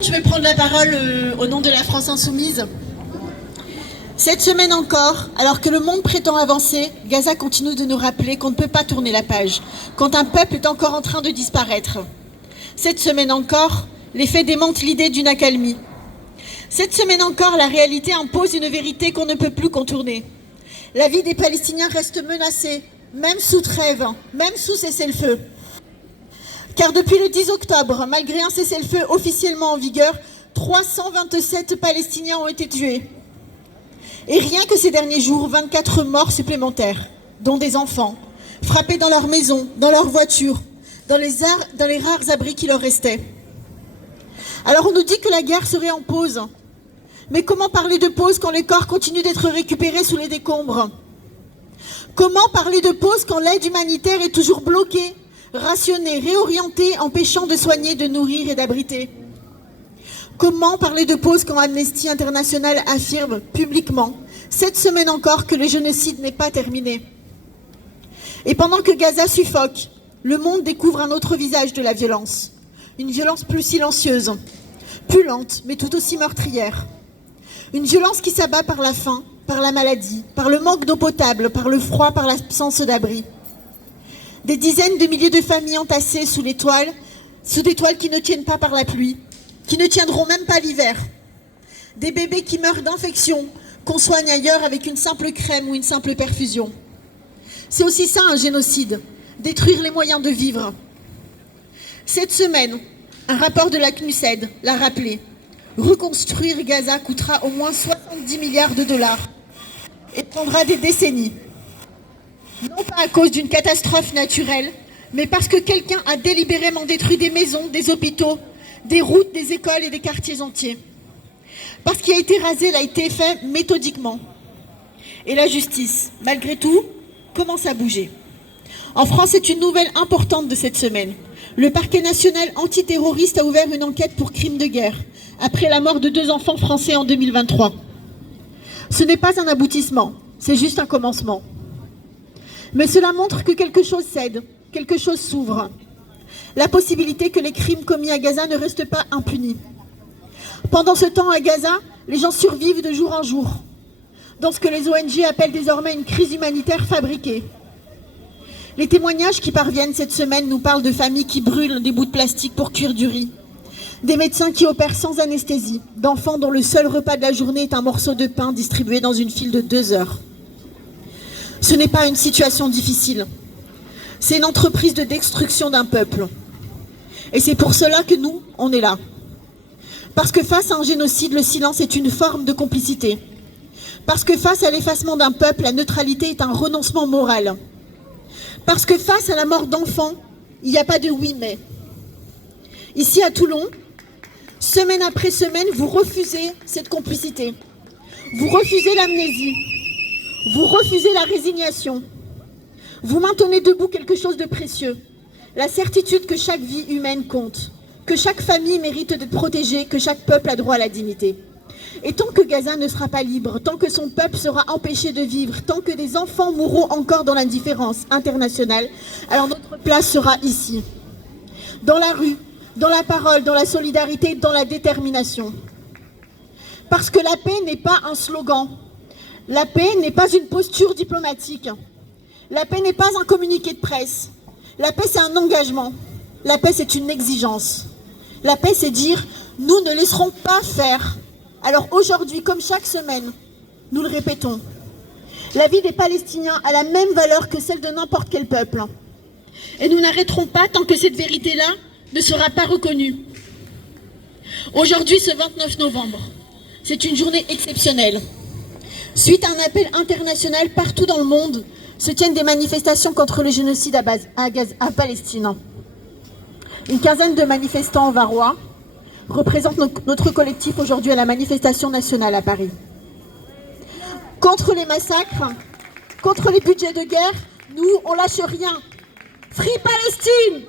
Je vais prendre la parole au nom de la France Insoumise. Cette semaine encore, alors que le monde prétend avancer, Gaza continue de nous rappeler qu'on ne peut pas tourner la page, quand un peuple est encore en train de disparaître. Cette semaine encore, les faits démentent l'idée d'une accalmie. Cette semaine encore, la réalité impose une vérité qu'on ne peut plus contourner. La vie des Palestiniens reste menacée, même sous trêve, même sous cessez-le-feu. Car depuis le 10 octobre, malgré un cessez-le-feu officiellement en vigueur, 327 Palestiniens ont été tués. Et rien que ces derniers jours, 24 morts supplémentaires, dont des enfants, frappés dans leur maison, dans leur voiture, dans les rares abris qui leur restaient. Alors on nous dit que la guerre serait en pause. Mais comment parler de pause quand les corps continuent d'être récupérés sous les décombres? Comment parler de pause quand l'aide humanitaire est toujours bloquée, rationnée, réorientée, empêchant de soigner, de nourrir et d'abriter? Comment parler de pause quand Amnesty International affirme publiquement, cette semaine encore, que le génocide n'est pas terminé? Et pendant que Gaza suffoque, le monde découvre un autre visage de la violence. Une violence plus silencieuse, plus lente, mais tout aussi meurtrière. Une violence qui s'abat par la faim, par la maladie, par le manque d'eau potable, par le froid, par l'absence d'abri. Des dizaines de milliers de familles entassées sous des toiles qui ne tiennent pas par la pluie, qui ne tiendront même pas l'hiver. Des bébés qui meurent d'infection, qu'on soigne ailleurs avec une simple crème ou une simple perfusion. C'est aussi ça un génocide, détruire les moyens de vivre. Cette semaine, un rapport de la CNUSED l'a rappelé. Reconstruire Gaza coûtera au moins 70 milliards de dollars et prendra des décennies. Non pas à cause d'une catastrophe naturelle, mais parce que quelqu'un a délibérément détruit des maisons, des hôpitaux, des routes, des écoles et des quartiers entiers. Parce qu'il a été rasé, l'a été fait méthodiquement. Et la justice, malgré tout, commence à bouger. En France, c'est une nouvelle importante de cette semaine. Le parquet national antiterroriste a ouvert une enquête pour crime de guerre, après la mort de 2 enfants français en 2023. Ce n'est pas un aboutissement, c'est juste un commencement. Mais cela montre que quelque chose cède, quelque chose s'ouvre. La possibilité que les crimes commis à Gaza ne restent pas impunis. Pendant ce temps, à Gaza, les gens survivent de jour en jour, dans ce que les ONG appellent désormais une crise humanitaire fabriquée. Les témoignages qui parviennent cette semaine nous parlent de familles qui brûlent des bouts de plastique pour cuire du riz, des médecins qui opèrent sans anesthésie, d'enfants dont le seul repas de la journée est un morceau de pain distribué dans une file de 2 heures. Ce n'est pas une situation difficile, c'est une entreprise de destruction d'un peuple. Et c'est pour cela que nous, on est là. Parce que face à un génocide, le silence est une forme de complicité. Parce que face à l'effacement d'un peuple, la neutralité est un renoncement moral. Parce que face à la mort d'enfants, il n'y a pas de oui mais. Ici à Toulon, semaine après semaine, vous refusez cette complicité. Vous refusez l'amnésie. Vous refusez la résignation. Vous maintenez debout quelque chose de précieux. La certitude que chaque vie humaine compte, que chaque famille mérite d'être protégée, que chaque peuple a droit à la dignité. Et tant que Gaza ne sera pas libre, tant que son peuple sera empêché de vivre, tant que des enfants mourront encore dans l'indifférence internationale, alors notre place sera ici. Dans la rue, dans la parole, dans la solidarité, dans la détermination. Parce que la paix n'est pas un slogan. La paix n'est pas une posture diplomatique. La paix n'est pas un communiqué de presse. La paix, c'est un engagement. La paix, c'est une exigence. La paix, c'est dire « nous ne laisserons pas faire ». Alors aujourd'hui, comme chaque semaine, nous le répétons, la vie des Palestiniens a la même valeur que celle de n'importe quel peuple. Et nous n'arrêterons pas tant que cette vérité-là ne sera pas reconnue. Aujourd'hui, ce 29 novembre, c'est une journée exceptionnelle. Suite à un appel international partout dans le monde, se tiennent des manifestations contre le génocide à Palestine. Une quinzaine de manifestants varois représentent notre collectif aujourd'hui à la manifestation nationale à Paris. Contre les massacres, contre les budgets de guerre, nous, on lâche rien. Free Palestine!